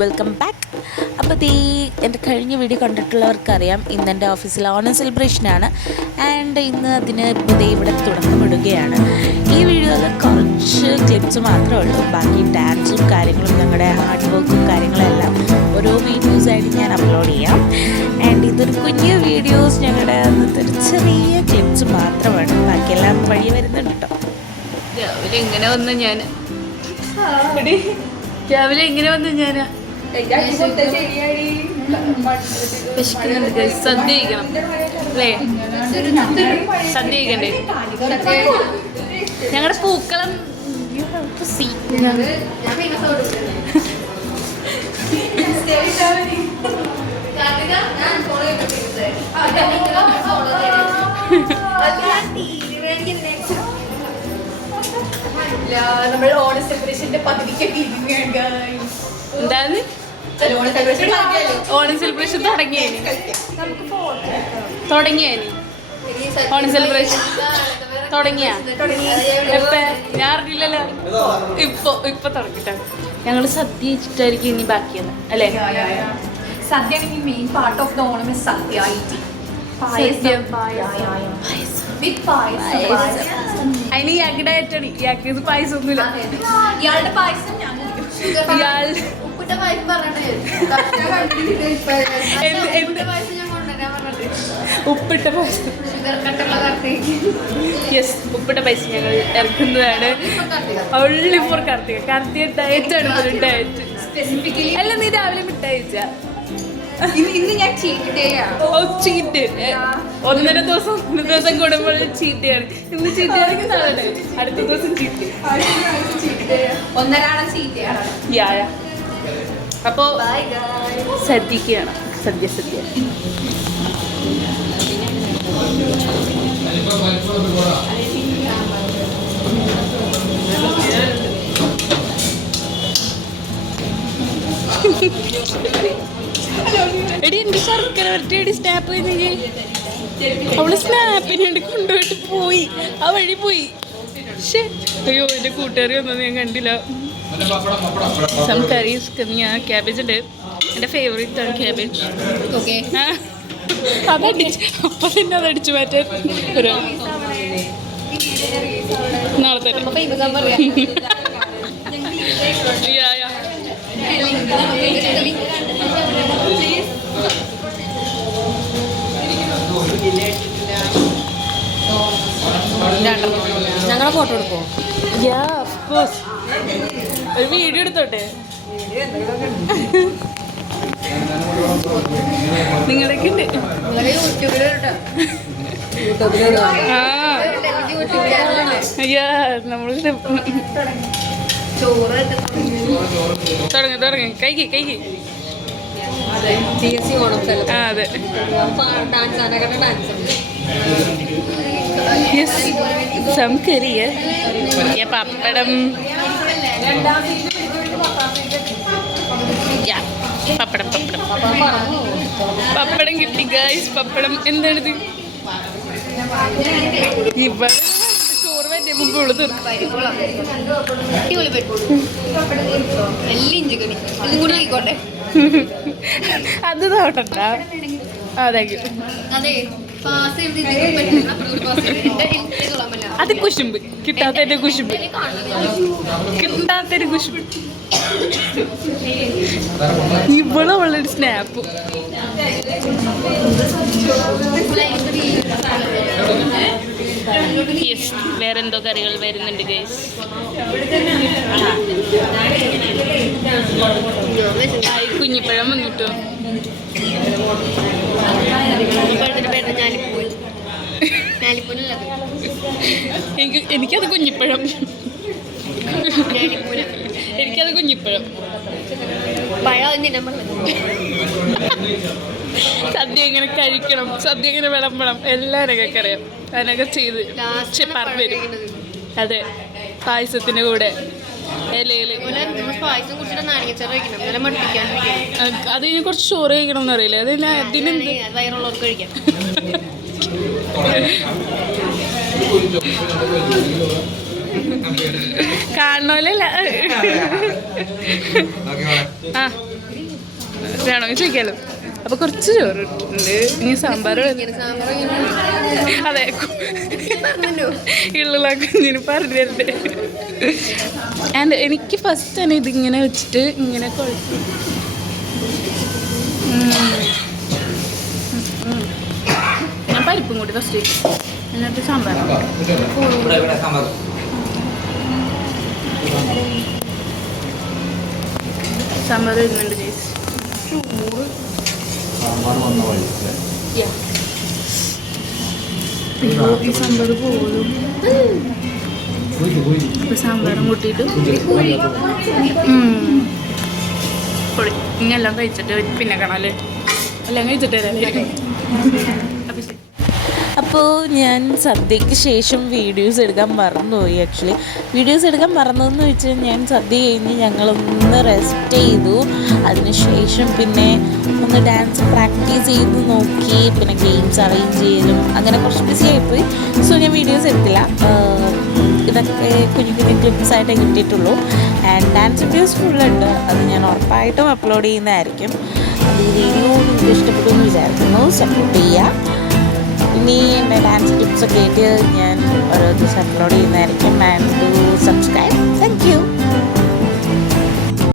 Welcome back. അപ്പോൾ എൻ്റെ കഴിഞ്ഞ വീഡിയോ കണ്ടിട്ടുള്ളവർക്കറിയാം, ഇന്ന് എൻ്റെ ഓഫീസിൽ ഓണം സെലിബ്രേഷനാണ്. ആൻഡ് ഇന്ന് അതിന് ഇപ്പോൾ ഇവിടെ തുടക്കമിടുകയാണ്. ഈ വീഡിയോയിൽ കുറച്ച് ക്ലിപ്സ് മാത്രമേ ഉള്ളൂ. ബാക്കി ഡാൻസും കാര്യങ്ങളും ഞങ്ങളുടെ ഹാർഡ് വർക്കും കാര്യങ്ങളെല്ലാം ഓരോ വീഡിയോസായിട്ട് ഞാൻ അപ്ലോഡ് ചെയ്യാം. ആൻഡ് ഇതൊരു കുഞ്ഞു വീഡിയോസ്, ഞങ്ങളുടെ അന്നത്തെ ഒരു ചെറിയ ക്ലിപ്സ് മാത്രമാണ്. ബാക്കിയെല്ലാം വഴി വരുന്നുണ്ട് കേട്ടോ. രാവിലെ ഇങ്ങനെ വന്ന് ഞാൻ വിശക്കുന്നുണ്ട്. സദ്യ കഴിക്കണം അല്ലേ? സദ്യ കഴിക്കണ്ടേ? ഞങ്ങളുടെ പൂക്കളം നമ്മൾ ഓണ സെലിബ്രേഷന്റെ പകുതിക്കൊക്കെ എന്താണ് ഓണം സെലിബ്രേഷൻ തുടങ്ങിയേനി ഓണം സെലിബ്രേഷൻ തുടങ്ങിയ ഞാൻ അറിയില്ലല്ലോ. ഇപ്പൊ തുടങ്ങിട്ടാ. ഞങ്ങള് സദ്യ വെച്ചിട്ടായിരിക്കും ഇനി ബാക്കിയത് അല്ലേ? Sadya main part of the Onam is sadya. അതിന് യാക്കിടെ ഏറ്റടി യാക്കിയത് പായസം ഒന്നുമില്ല. ഇയാളുടെ പായസം ഉപ്പിട്ട പായസം. യെസ്, ഉപ്പിട്ട പായസം ഞങ്ങൾ ഇറക്കുന്നതാണ്. Only for Karthika. കാർത്തിക ഡയറ്റാണ്. ഡയറ്റ് സ്പെസിഫിക്കലി അല്ല, നീ രാവിലെ മിഠായി കഴിച്ചാ? ഇന്ന് ഞാൻ ചീറ്റ് ഡേ ആണ്. ചീറ്റ് ഒന്നര ദിവസം കൂടുമ്പോൾ ചീറ്റയാണ്. ഇന്ന് ചീറ്റയാണെങ്കിൽ നാളെ അടുത്ത ദിവസം ചീറ്റ്. ഒന്നരാണ് ചീറ്റയാണ്. അപ്പോ സദ്യക്കാണ്. സദ്യ എടി, എന്റെ ശർക്കര വരട്ടി സ്നാപ്പ് കഴിഞ്ഞെങ്കിൽ അവള് സ്നാപ്പിന് വേണ്ടി കൊണ്ടുപോയിട്ട് പോയി. ആ വഴി പോയി. പക്ഷേ അയ്യോ, എന്റെ കൂട്ടുകാരി ഒന്നും ഞാൻ കണ്ടില്ല. സം കറീസ് കമ്മിയാ. ക്യാബേജ് ഉണ്ട്. എൻ്റെ ഫേവറേറ്റ് ആണ് ക്യാബേജ്. അതടിച്ച് അപ്പം തന്നെ അതടിച്ചു മാറ്റാൻ ഒരു നാളെ തന്നെ. ഞങ്ങളെ ഫോട്ടോ എടുക്കോ? ഒരു വീഡിയോ എടുത്തോട്ടെ. നിങ്ങളൊക്കെ ഉണ്ട്. നമ്മൾ തുടങ്ങി കൈക്ക് അതെ. സം കറിയ പപ്പടം. പപ്പടം കിട്ടി ഗൈസ്. പപ്പടം എന്താണിത്? ഇവിടെ ചോറ് പറ്റിയ മുമ്പ് ഉള്ളത് അത് തോട്ടണ്ട. അത് കുശുമ്പ്. കിട്ടാത്തൊരു കുശുമ്പ്. ഇവിടെ ഉള്ളൊരു സ്നാപ്പ്. യെസ്, വേറെന്തോ കറികൾ വരുന്നുണ്ട് ഗൈസ്. കുഞ്ഞിപ്പഴം വന്നിട്ടോ. എനിക്കത് കുഞ്ഞിപ്പഴം. സദ്യ എങ്ങനെ കഴിക്കണം, സദ്യ എങ്ങനെ വിളമ്പണം എല്ലാവരൊക്കെ അറിയാം. അതിനൊക്കെ ചെയ്ത് പറഞ്ഞു. അതെ, പായസത്തിന്റെ കൂടെ ഇലയില് അതിന് കുറച്ച് ചോറ് കഴിക്കണം എന്നറിയില്ലേ? അതിനെന്ത് വയറുള്ളവർക്ക് കഴിക്കാം. കാണണോലല്ല. ആ വേണോ ചോദിക്കാലോ. അപ്പോൾ കുറച്ച് ചോറുണ്ട്, ഇനി സാമ്പാർ. അതെ, ഉള്ള കുഞ്ഞിന് പറഞ്ഞു തരണ്ടേ. ആൻഡ് എനിക്ക് ഫസ്റ്റ് തന്നെ ഇതിങ്ങനെ വെച്ചിട്ട് ഇങ്ങനെ കുഴച്ച് ഞാൻ പരിപ്പും കൂടി ഫസ്റ്റ് എന്നിട്ട് സാമ്പാർ. സാമ്പാർ വരുന്നുണ്ട് ചേച്ചി. ഈ സാമ്പാർ പോലും അപ്പോൾ സാമ്പാറും കൂട്ടിയിട്ട് പൊളി. ഇനി എല്ലാം കഴിച്ചിട്ട് പിന്നെ കാണാല്ലേ, എല്ലാം കഴിച്ചിട്ട് വരാല്ലേ. അപ്പോൾ ശരി. അപ്പോൾ ഞാൻ സദ്യക്ക് ശേഷം വീഡിയോസ് എടുക്കാൻ മറന്നുപോയി. ആക്ച്വലി വീഡിയോസ് എടുക്കാൻ മറന്നതെന്ന് വെച്ചാൽ ഞാൻ സദ്യ കഴിഞ്ഞ് ഞങ്ങളൊന്ന് റെസ്റ്റ് ചെയ്തു. അതിനുശേഷം പിന്നെ ഒന്ന് ഡാൻസ് പ്രാക്ടീസ് ചെയ്ത് നോക്കി, പിന്നെ ഗെയിംസ് അറേഞ്ച് ചെയ്യലും അങ്ങനെ കുറച്ച് ബിസി ആയിപ്പോയി. സോ ഞാൻ വീഡിയോസ് എടുത്തില്ല. ഇതൊക്കെ കുഞ്ഞു കുഞ്ഞു ക്ലിപ്സായിട്ടേ കിട്ടിയിട്ടുള്ളൂ. ആൻഡ് ഡാൻസ് വീഡിയോസ് ഫുള്ളുണ്ട്, അത് ഞാൻ ഉറപ്പായിട്ടും അപ്ലോഡ് ചെയ്യുന്നതായിരിക്കും. ഈ വീഡിയോ നിങ്ങൾക്ക് ഇഷ്ടപ്പെട്ടു എന്ന് വിചാരിക്കുന്നു. സപ്പോർട്ട് ചെയ്യുക. ഇനി എൻ്റെ ഡാൻസ് ടിപ്സൊക്കെ ആയിട്ട് ഞാൻ ഓരോ ദിവസം അപ്ലോഡ് ചെയ്യുന്നതായിരിക്കും. And to subscribe. Thank U.